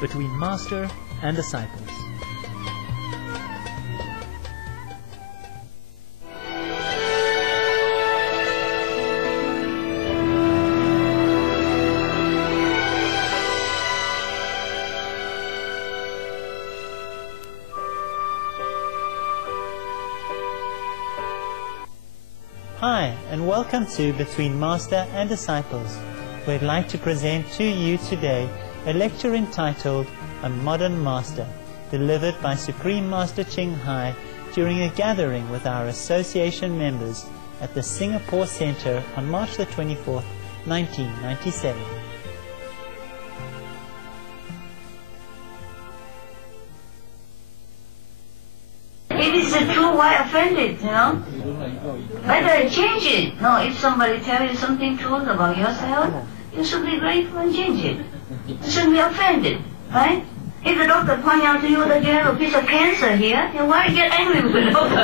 between master and disciples. Hi, and welcome to Between Master and Disciples. We'd like to present to you today a lecture entitled A Modern Master, delivered by Supreme Master Ching during a gathering with our association members at the Singapore Center on March the 24th, 1997. If it's the truth, why offend it, you know? Better change it. No, if somebody tells you something truth about yourself, you should be grateful and change it. You shouldn't be offended, right? If the doctor points out to you that you have a piece of cancer here, then why get angry with the doctor?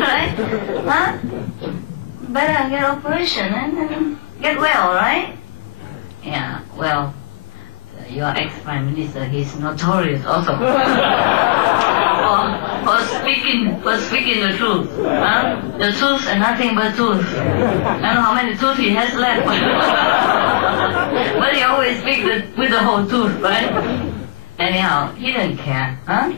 Right? Huh? Better get operation and get well, right? Yeah, well, your ex-prime minister, he's notorious also. for speaking the truth. Huh? The truth and nothing but truth. I don't know how many truths he has left. But he always speaks with the whole truth, right? Anyhow, he didn't care. Huh?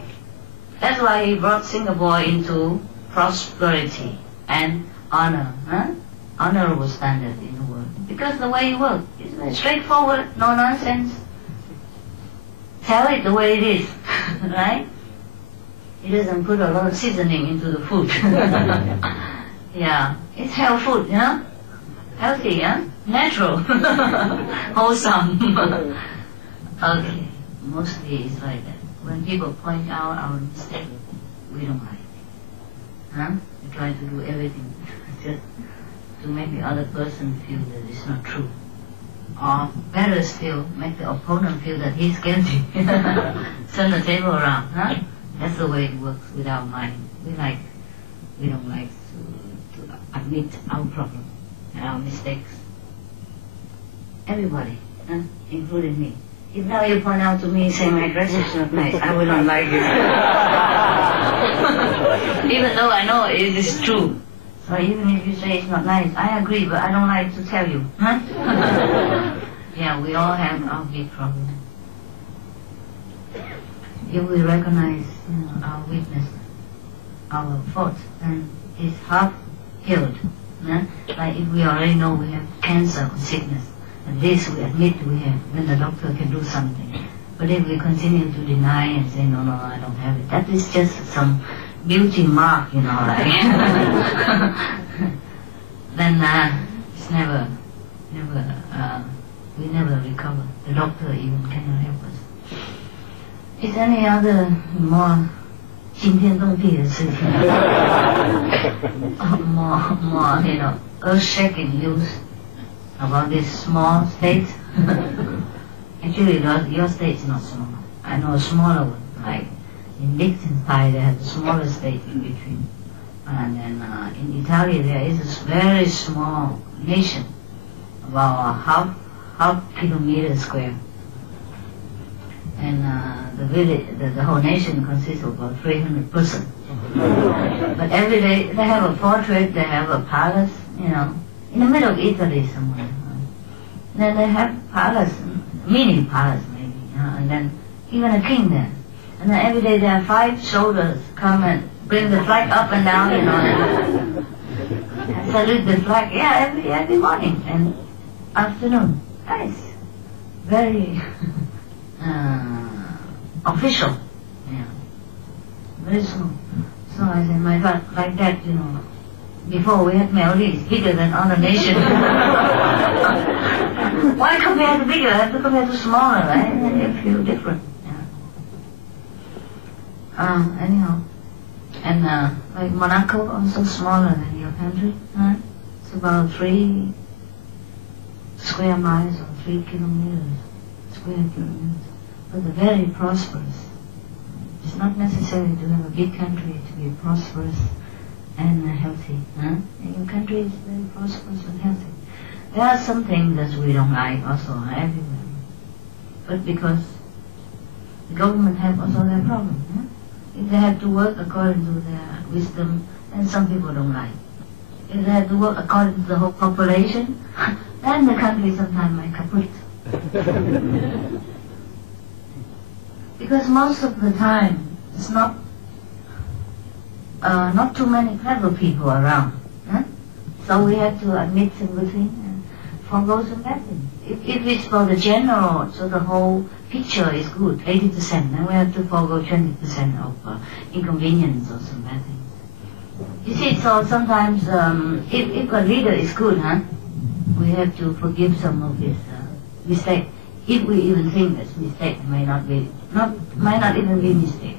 That's why he brought Singapore into prosperity and honor. Huh? Honorable standard in the world. Because the way he worked is very straightforward, no nonsense. Tell it the way it is, right? He doesn't put a lot of seasoning into the food. Yeah, it's health food, you know? Healthy, yeah? Natural. Wholesome. Okay, mostly it's like that. When people point out our mistake, we don't like it. Huh? We try to do everything just to make the other person feel that it's not true. Or better still, make the opponent feel that he's guilty. Turn the table around, huh? That's the way it works with our mind. We don't like to admit our problem and our mistakes. Everybody, huh? Including me. If now you point out to me saying my dress is not nice, I will not like it. Even though I know it is true. So even if you say it's not nice, I agree, but I don't like to tell you. Huh? Yeah, we all have our big problem. If we recognize our weakness, our fault, then it's half healed. Huh? Like if we already know we have cancer or sickness, at least we admit we have, then the doctor can do something. But if we continue to deny and say, no, I don't have it, that is just some beauty mark, you know, like. Then it's we never recover. The doctor even cannot help us. Is any other more 惊天动地的事情? more, you know, earth-shaking news about this small state? Actually, your state is not small. I know a smaller one, like in Liechtenstein, they have a smaller state in between. And then in Italy, there is a very small nation, about half kilometer square. And the village, the whole nation consists of about 300 persons. But every day they have a fortress, they have a palace, you know, in the middle of Italy somewhere. Then they have palace, mini palace maybe, you know, and then even a king there. And then every day there are 5 soldiers come and bring the flag up and down, you know, and salute the flag, yeah, every morning and afternoon. Nice. Very official, yeah, very small. So I said, my God, like that, you know, before we had Maldives, bigger than other nations. Why compare to bigger? I have to compare to smaller, right? And they feel different. Yeah. Anyhow, and like Monaco, also smaller than your country, huh? It's about 3 square miles or 3 kilometers, square kilometers. But they're very prosperous. It's not necessary to have a big country to be prosperous and healthy. Huh? And your country is very prosperous and healthy. There are some things that we don't like also everywhere. But because The government have also their problem. If they have to work according to their wisdom, then some people don't like. If they have to work according to the whole population, then the country sometimes might kaput. Because most of the time, it's not too many clever people around. So we have to admit in between and forego some bad things. If it's for the general, so the whole picture is good, 80%, then we have to forego 20% of inconvenience or some bad things. You see, so sometimes if a leader is good, we have to forgive some of his mistakes. If we even think this mistake might not even be mistake.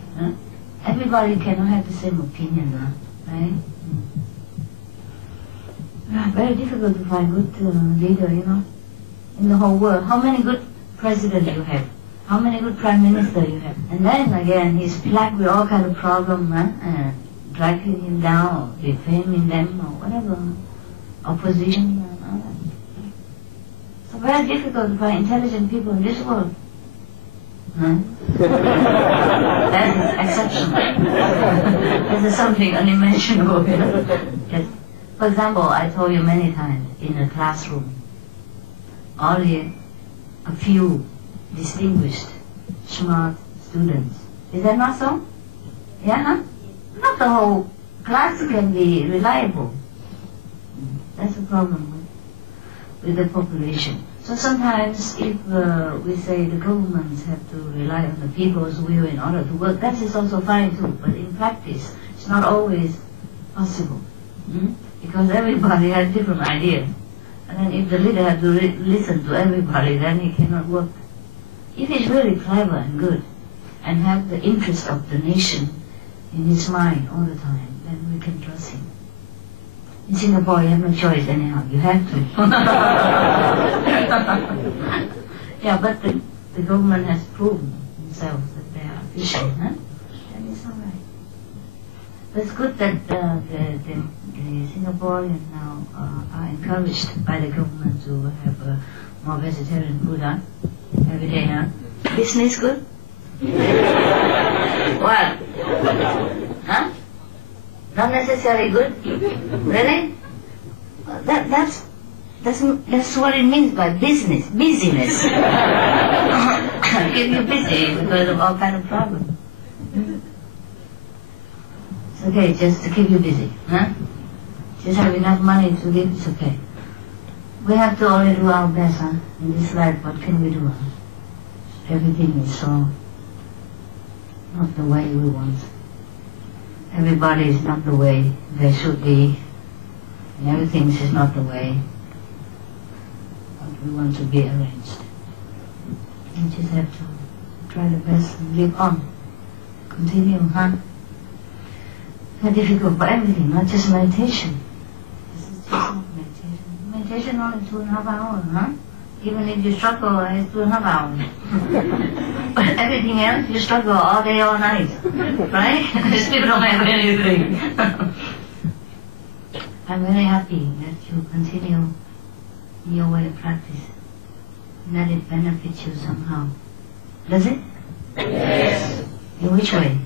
Everybody cannot have the same opinion, right? Very difficult to find good leader, in the whole world. How many good presidents you have? How many good prime minister you have? And then again, he's plagued with all kind of problems, dragging him down, or defaming them, or whatever, opposition, and all that. So very difficult to find intelligent people in this world. That is exceptional. This is something unimaginable. Yes. For example, I told you many times, in a classroom, only a few distinguished, smart students. Is that not so? Yeah? Not the whole class can be reliable. That's the problem with the population. So sometimes if we say the governments have to rely on the people's will in order to work, that is also fine too. But in practice, it's not always possible. Because everybody has different ideas. And then if the leader has to listen to everybody, then he cannot work. If he's really clever and good, and have the interest of the nation in his mind all the time, then we can trust him. In Singapore, you have no choice anyhow. You have to. Yeah, but the government has proven themselves that they are efficient, and it's all right. But it's good that the Singaporeans now are encouraged by the government to have more vegetarian food every day. Business good? What? Not necessarily good? Really? That's what it means by business. Busyness. Keep you busy because of all kind of problems. It's okay, just to keep you busy. Just have enough money to live, it's okay. We have to only do our best, in this life. What can we do? Everything is so not the way we want. Everybody is not the way they should be, and everything is not the way what we want to be arranged. We just have to try the best and live on. Continue, Very difficult for everything, not just meditation. This is just not meditation. Meditation only 2.5 hours, Even if you struggle, it's 2.5 hours. But everything else, you struggle all day, all night. Right? You still don't have anything. I'm very happy that you continue in your way of practice. And that it benefits you somehow. Does it? Yes. In which way?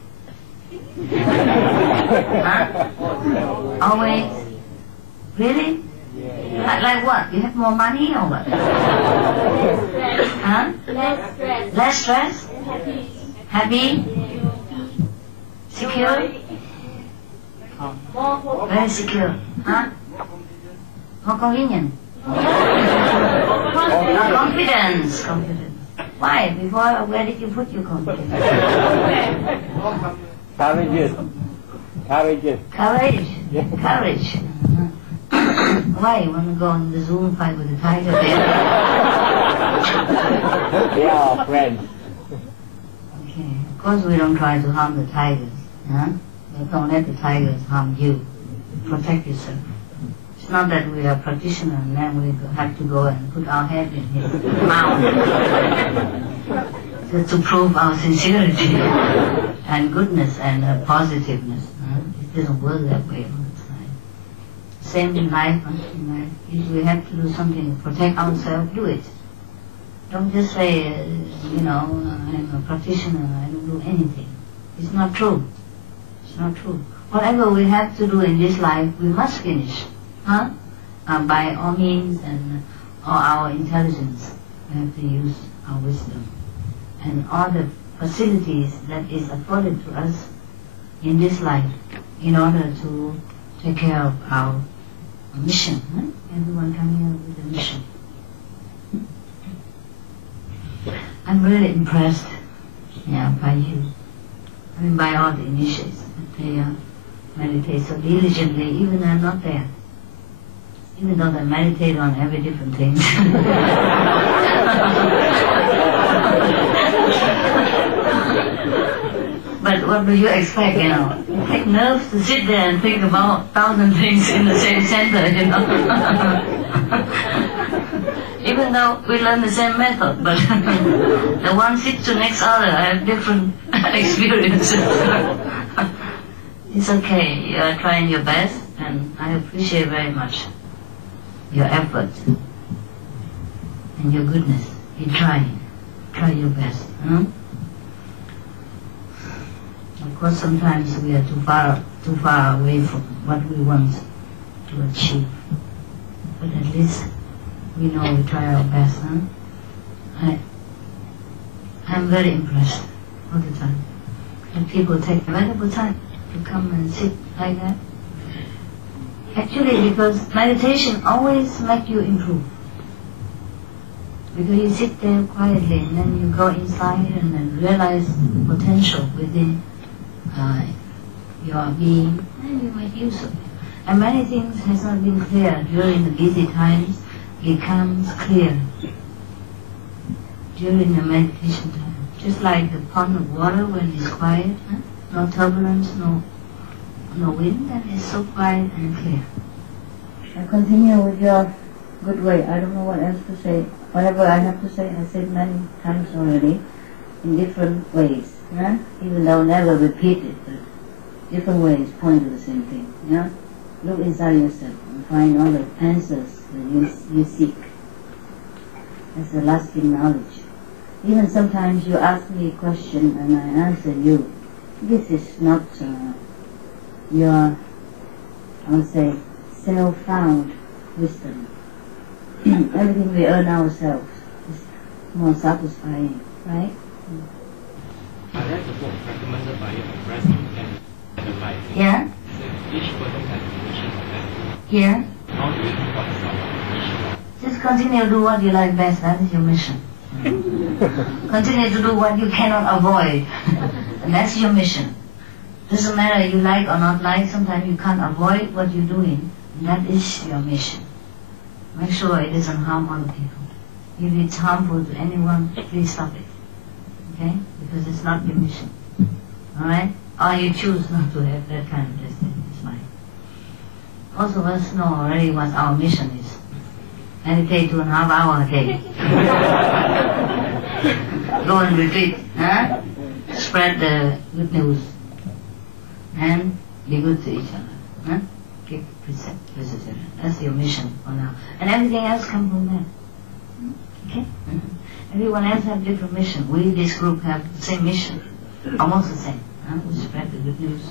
Always? Really? Like what? You have more money or what? Less stress. Less stress? Happy? Secure? Very secure. More convenient? Confidence. Why? Before, where did you put your confidence? Courage. Courage. Why? You want to go on the Zoom fight with the tiger there? They are friends. Okay. Of course we don't try to harm the tigers. But don't let the tigers harm you. Protect yourself. It's not that we are practitioners and then we have to go and put our head in his mouth just to prove our sincerity and goodness and positiveness. It doesn't work that way all the time. Same in life. If we have to do something to protect ourselves, do it. Don't just say, I'm a practitioner, I don't do anything. It's not true. It's not true. Whatever we have to do in this life, we must finish. By all means and all our intelligence, we have to use our wisdom. And all the facilities that is afforded to us in this life in order to take care of our mission. Everyone come here with a mission. I'm really impressed by you. By all the initiates. They meditate so diligently, even I'm not there. Even though they meditate on every different thing. But what do you expect, It takes nerves to sit there and think about 1,000 things in the same center, Even though we learn the same method, but the one sits to next other have different experiences. It's okay, you are trying your best, and I appreciate very much your effort and your goodness in trying. Try your best. Of course, sometimes we are too far away from what we want to achieve. But at least we know we try our best. I'm very impressed all the time. And people take valuable time to come and sit like that. Actually, because meditation always makes you improve. Because you sit there quietly and then you go inside and then realize the potential within your being, and you make use of it. And many things has not been clear during the busy times, becomes clear during the meditation time. Just like the pond of water when it's quiet, no turbulence, no wind, and it's so quiet and clear. I continue with your good way. I don't know what else to say. Whatever I have to say, I said many times already, in different ways. Even though never repeated, but different ways point to the same thing. Look inside yourself and find all the answers that you seek. That's the lasting knowledge. Even sometimes you ask me a question and I answer you. This is not your, I would say, self-found wisdom. Everything we earn ourselves is more satisfying, right? I read the book recommended by your president and the life. Yeah? So each person has a mission of that. Yeah? How do we know what is our mission? Just continue to do what you like best. That is your mission. Continue to do what you cannot avoid. And that's your mission. Doesn't matter you like or not like. Sometimes you can't avoid what you're doing. And that is your mission. Make sure it doesn't harm other people. If it's harmful to anyone, please stop it. Okay? Because it's not your mission. Alright? Or you choose not to have that kind of destiny. It's fine. Most of us know already what our mission is. Meditate 2.5 hours a day. Go and retreat. Spread the good news. And be good to each other. Keep precept, vegetarian. That's your mission for now. And everything else comes from that. Okay? Everyone else has different mission. We, this group, have the same mission. Almost the same. We spread the good news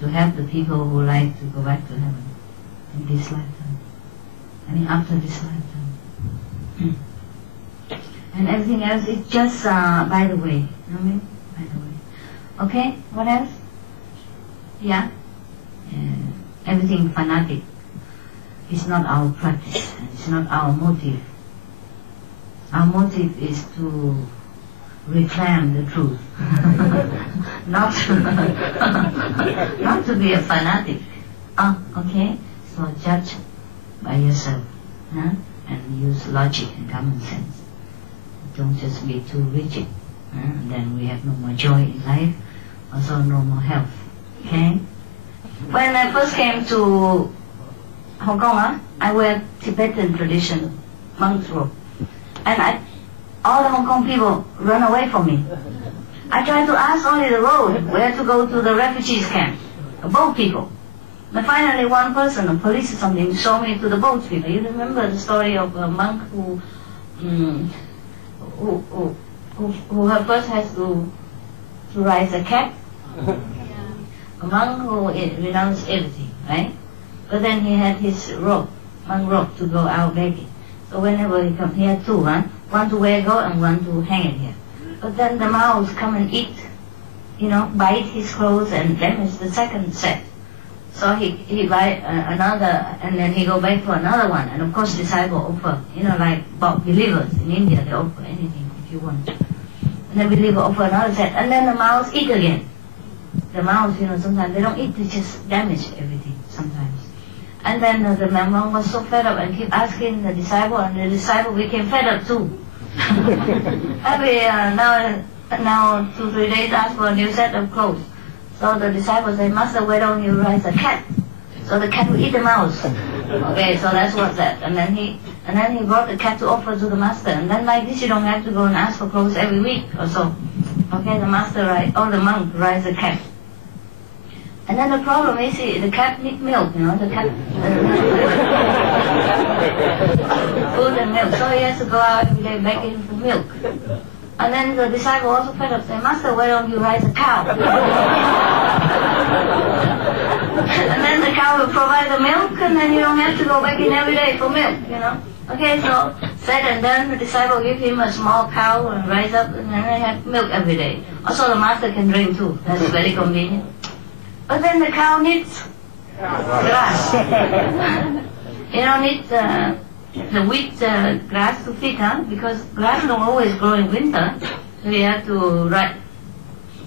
to help the people who like to go back to heaven in this lifetime. After this lifetime. And everything else is just by the way. You know what I mean? By the way. Okay? What else? Yeah? Everything fanatic is not our practice. It's not our motive. Our motive is to reclaim the truth. not to be a fanatic. Okay? So judge by yourself. And use logic and common sense. Don't just be too rigid. Then we have no more joy in life. Also no more health. Okay? When I first came to Hong Kong, I wear Tibetan tradition monk's robe. And all the Hong Kong people run away from me. I tried to ask only the road where to go to the refugees camp. The boat people. But finally one person, a police or something, showed me to the boat people. You remember the story of a monk who who first has to rise a cat. A monk who renounced everything, right? But then he had his rope, one rope to go out begging. So whenever he comes, he had two, one to wear go and one to hang it here. But then the mouse come and eat, bite his clothes and damage the second set. So he buy another, and then he go back for another one. And of course disciple offer, like believers in India, they offer anything if you want. And the believer offer another set, and then the mouse eat again. The mouse, sometimes they don't eat, they just damage everything sometimes. And then the monk was so fed up and keep asking the disciple, and the disciple became fed up too. Every now 2-3 days ask for a new set of clothes. So the disciple said, Master, why don't you raise a cat? So the cat will eat the mouse. Okay, so that's what's that. And then he brought the cat to offer to the master. And then like this, you don't have to go and ask for clothes every week or so. Okay, the monk rides the cat. And then the problem is, the cat needs milk, the cat food and milk. So he has to go out every day begging for milk. And then the disciple also fed up, saying, Master, why don't you raise a cow? And then the cow will provide the milk, and then you don't have to go back in every day for milk, Okay, so said and done, the disciple give him a small cow and rise up, and then they have milk every day. Also the master can drink too, that's very convenient. But then the cow needs grass. Needs the wheat grass to feed, because grass don't always grow in winter. So you have to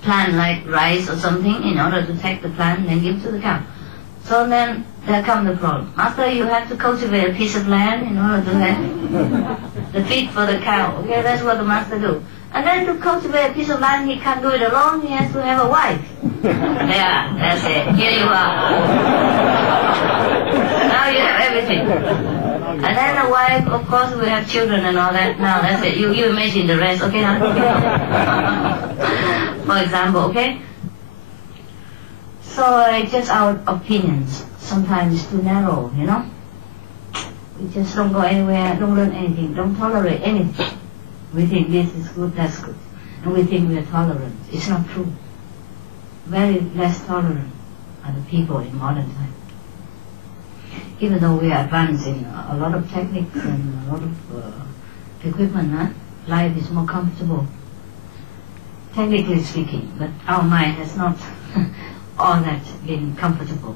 plant like rice or something in order to take the plant and then give to the cow. So then there comes the problem. Master, you have to cultivate a piece of land in order to have the feed for the cow. Okay, that's what the master do. And then to cultivate a piece of land, he can't do it alone, he has to have a wife. Yeah, that's it. Here you are. Now you have everything. And then the wife, of course, will have children and all that. Now that's it. You imagine the rest, okay? For example, okay? So it's just our opinions. Sometimes too narrow, We just don't go anywhere, don't learn anything, don't tolerate anything. We think this is good, that's good. And we think we are tolerant. It's not true. Very less tolerant are the people in modern time. Even though we are advanced in a lot of techniques and a lot of equipment, life is more comfortable, technically speaking, but our mind has not all that been comfortable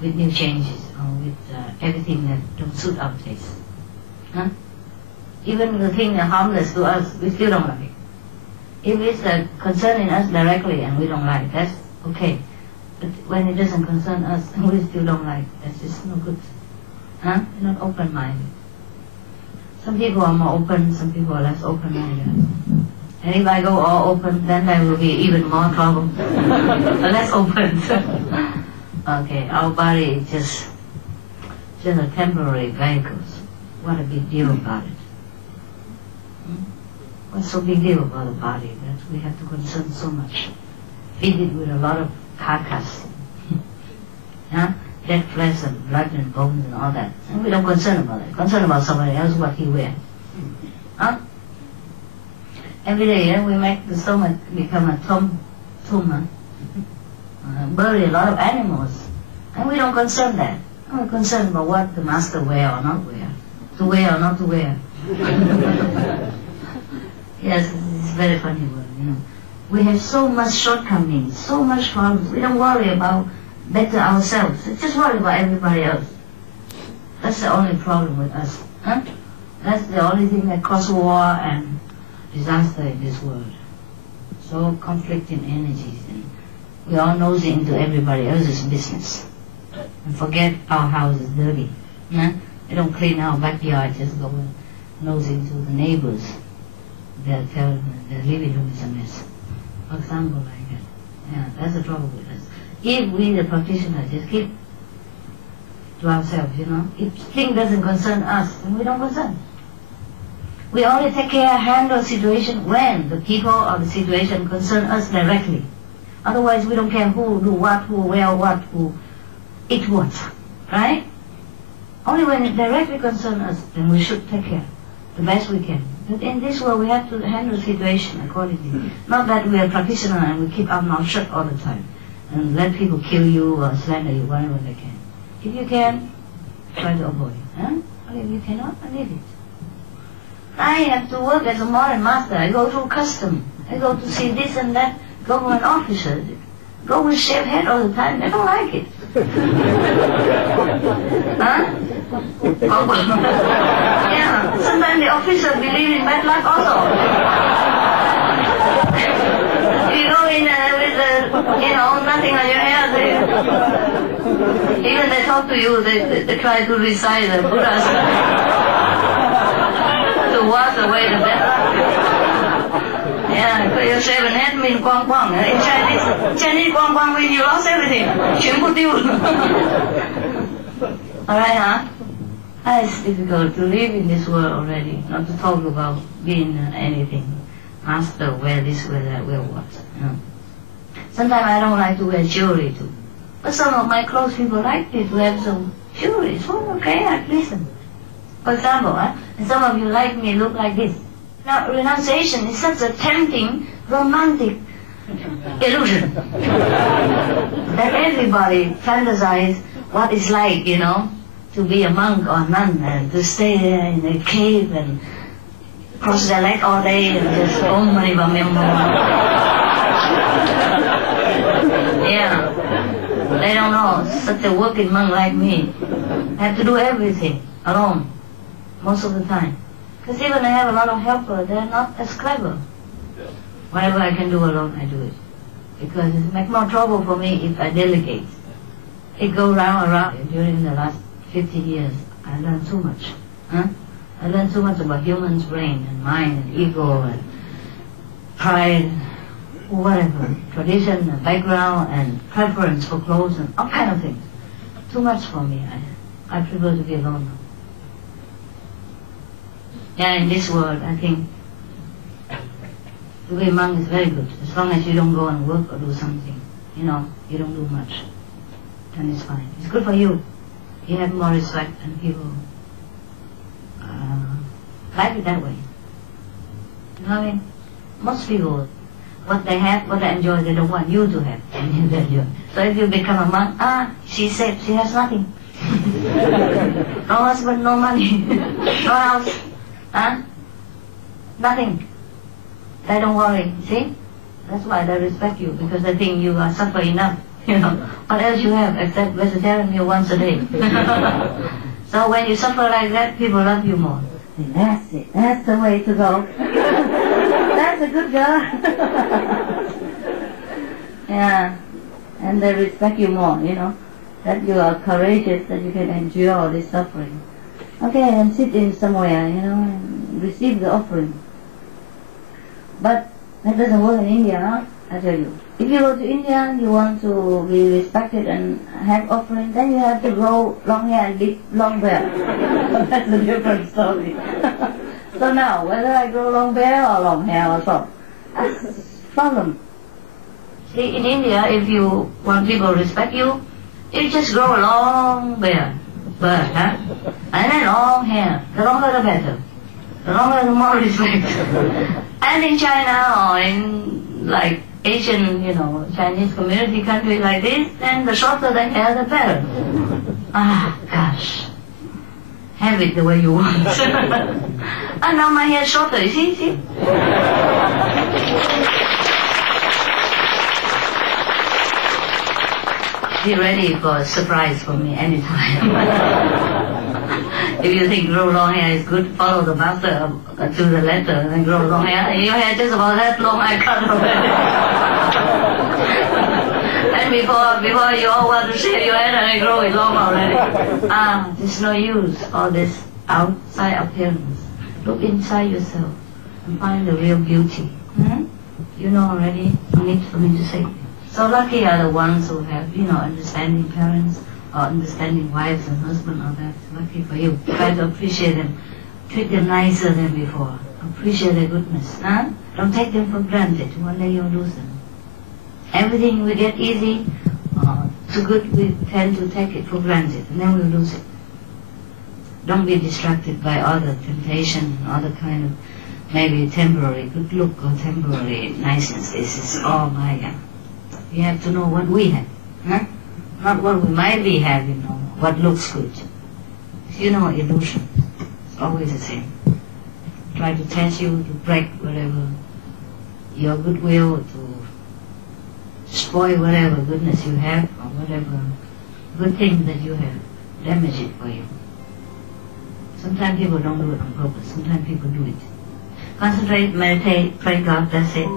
with new changes or with everything that don't suit our taste. Even the thing that harmless to us, we still don't like. If it's concerning us directly and we don't like, that's okay. But when it doesn't concern us and we still don't like, that's just no good. You're not open-minded. Some people are more open, some people are less open-minded. And if I go all open, then there will be even more trouble. Less open. Okay, our body is just a temporary vehicle. What a big deal about it. What's so big deal about the body that we have to concern so much? Feed it with a lot of carcass. Dead flesh and blood and bones and all that. And we don't concern about it. Concern about somebody else, what he wears. Every day we make the stomach become a tomb. Bury a lot of animals. And we don't concern that. We're concerned about what the master wear or not wear. To wear or not to wear. Yes, it's very funny word, We have so much shortcomings, so much problems. We don't worry about better ourselves. We just worry about everybody else. That's the only problem with us. That's the only thing that causes war and disaster in this world. So conflicting energies, and we all nosy into everybody else's business and forget our house is dirty. They don't clean our backyard, just go and nose into the neighbors. They'll tell them their living room is a mess. For example, like that. Yeah, that's the trouble with us. If we, the practitioners, just keep to ourselves, if thing doesn't concern us, then we don't concern. We only take care, handle situation when the people or the situation concern us directly. Otherwise, we don't care who do what, who wear what, who eat what, right? Only when it directly concerns us, then we should take care. the best we can. But in this world, we have to handle the situation accordingly. Not that we are practitioner and we keep our mouth shut all the time and let people kill you or slander you whenever they can. If you can, try to avoid. Huh? But if you cannot, leave it. I have to work as a modern master. I go through custom. I go to see this and that government officers. Go with shaved head all the time. They don't like it. Huh? Yeah. Sometimes the officers believe in bad luck also. You go in with nothing on your hair. Even they talk to you. They try to recite the Buddha's to wash away the bad luck. Yeah, because your shaven head means quang quang. In Chinese quang quang means you lost everything. 全部丢了. Alright, huh? It's difficult to live in this world already, not to talk about being anything. Master, wear this, wear that, wear what. Sometimes I don't like to wear jewelry too. But some of my close people like me to have some jewelry. So okay, I listen. For example, and some of you like me look like this. Now, renunciation is such a tempting, romantic illusion that everybody fantasizes what it's like, to be a monk or a nun and to stay there in a cave and cross their leg all day and just Om Mani Padme Hum. Yeah, they don't know. Such a working monk like me have to do everything alone most of the time. Because even I have a lot of helpers, they're not as clever. Whatever I can do alone, I do it. Because it makes more trouble for me if I delegate. It goes round and round. During the last 50 years, I learned so much. I learned so much about human's brain and mind and ego and pride, whatever, tradition and background and preference for clothes and all kind of things. Too much for me. I prefer to be alone now. Yeah, in this world, I think to be a monk is very good. As long as you don't go and work or do something, you don't do much, then it's fine. It's good for you. You have more respect and people like it that way. You know what I mean? Most people, what they have, what they enjoy, they don't want you to have and you to enjoy. So if you become a monk, she's safe, she has nothing. No husband, no money, no house. Nothing. They don't worry, see? That's why they respect you, because they think you are suffer enough. What else you have except vegetarian meal once a day? So when you suffer like that, people love you more. That's it. That's the way to go. That's a good girl. Yeah. And they respect you more, that you are courageous, that you can endure all this suffering. Okay, and sit in somewhere, and receive the offering. But that doesn't work in India, I tell you. If you go to India, you want to be respected and have offering, then you have to grow long hair and be long beard. That's a different story. So now, whether I grow long beard or long hair or so, that's a problem. See, in India, if you want people to respect you, you just grow a long beard. And then long hair. The longer the better. The longer the more respect. And in China or in like Asian, Chinese community country like this, then the shorter the hair, the better. Gosh. Have it the way you want. And now my hair is shorter, you see? Be ready for a surprise for me anytime. If you think grow long hair is good, follow the master to the letter and then grow long hair. Your hair just about that long, I cut already. And before you all want to shave your head and I grow it long already. There's no use, all this outside appearance. Look inside yourself and find the real beauty. You know already, no need for me to say. So lucky are the ones who have, understanding parents or understanding wives and husbands, all that. Lucky for you. Try to appreciate them. Treat them nicer than before. Appreciate their goodness. Don't take them for granted. One day you'll lose them. Everything we get easy, too good, we tend to take it for granted, and then we'll lose it. Don't be distracted by other temptation, other kind of maybe temporary good look or temporary niceness. This is all Maya. We have to know what we have, huh? Not what we might be having or what looks good. You know, illusion. It's always the same. Try to test you to break whatever your goodwill, to spoil whatever goodness you have or whatever good thing that you have, damage it for you. Sometimes people don't do it on purpose. Sometimes people do it. Concentrate, meditate, pray God, that's it.